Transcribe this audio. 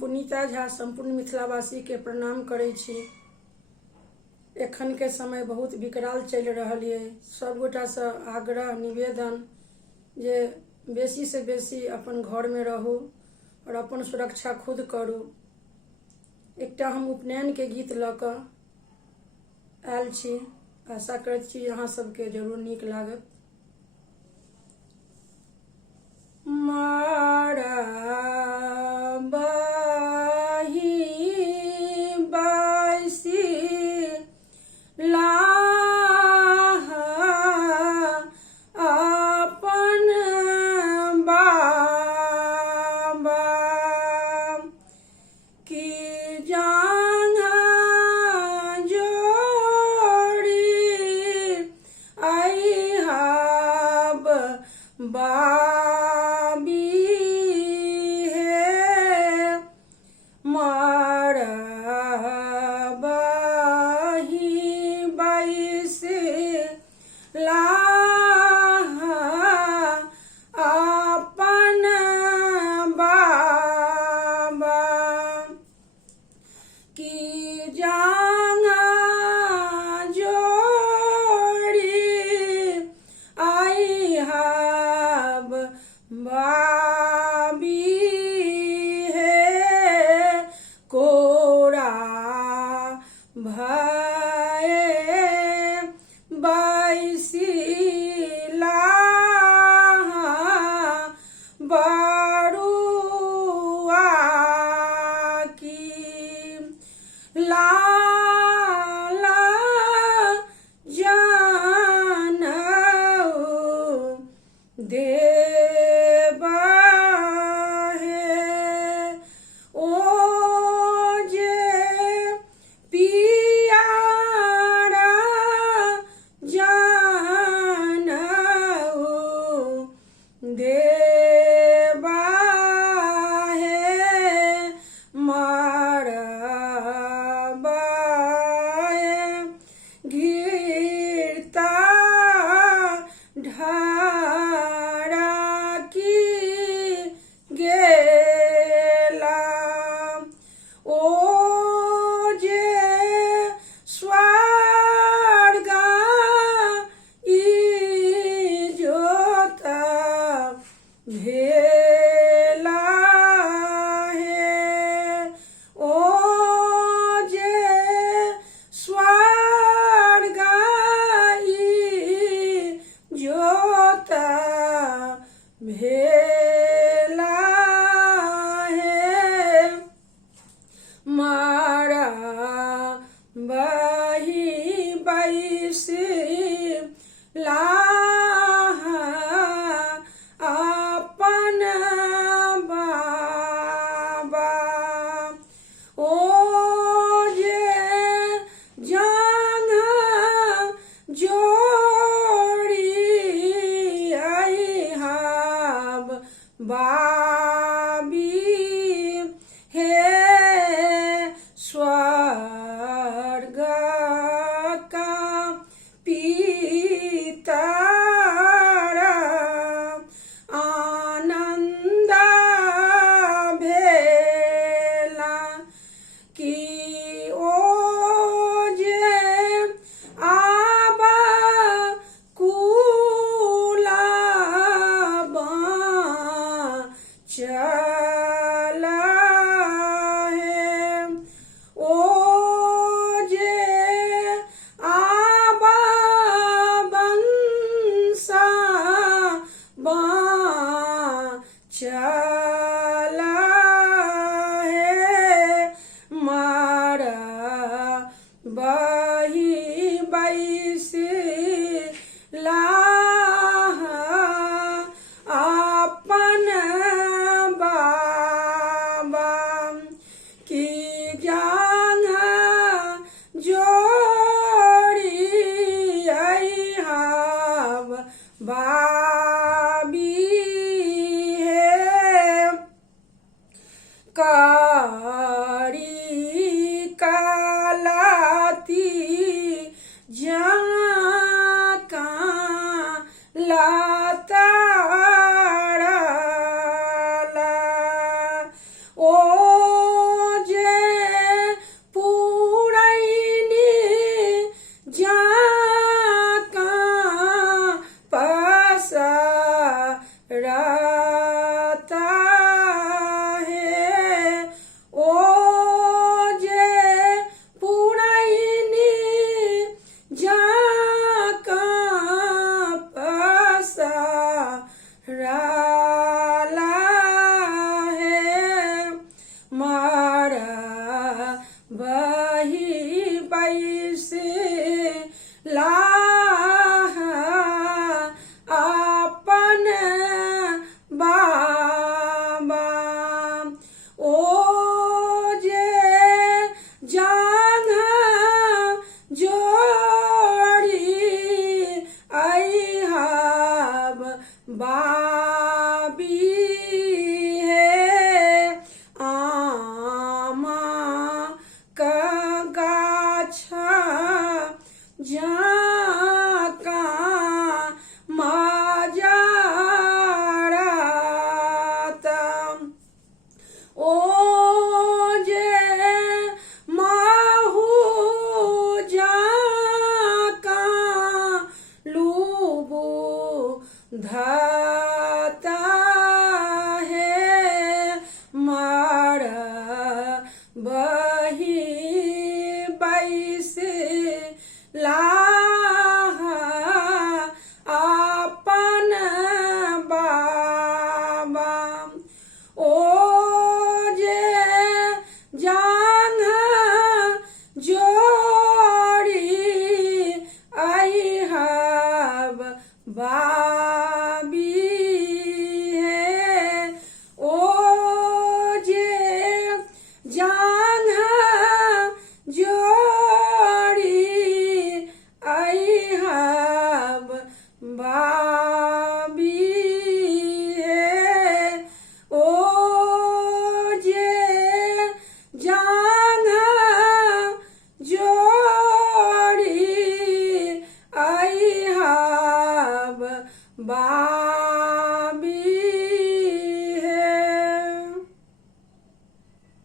पुनीता झा संपूर्ण मिथिलावासी के प्रणाम करै छी। एखन के समय बहुत विकराल चल रहल है। सब गोटा से आग्रह निवेदन जे बेसी से बेसी अपन घर में रहू और अपन सुरक्षा खुद करू। एकटा हम उपनयन के गीत ल क आयल छी, आशा करैत छी अहाँ सबके जरूर नीक लागत। मारा बाही बासी लाह अपन बाबा की जांघा जोड़ी अइहाब बाबी है। मारा बाही बाईस लाह अपन बाबा की जांघा जोड़ी अइहाब बाबी है। कोरा भये बाईसी लाह बरुआ की लाला जानऊ देबा है। ओ जे पियारा जानऊ देबा है। मारबा गिरता ढारा की गेला। ओ जे स्वर्गा इजोत भेला है। ओ जे स्वर्गा इजोत भेला है। मारा बाही बाईस लाह अपन बाबा। ओ जे जांघा जोड़ी अइहाब बाबी है। स्वर्ग का पितरा आनंद भेला की ओ जे आबा कुला राला है मारा बही पैसे लाह अपन बाबा ओ जे जान जोड़ी आई हब बाबी है आमा का गाछा जाका माजाराता ओ जे माहू जाका लूबू धाता है मारा बही बैसे लाह अपन बाबा ओ जे जान जोड़ी आई हब बाबी है ओ जे जान जोड़ी आई हब बाबी है ओ जे जान जोड़ी आई हब बा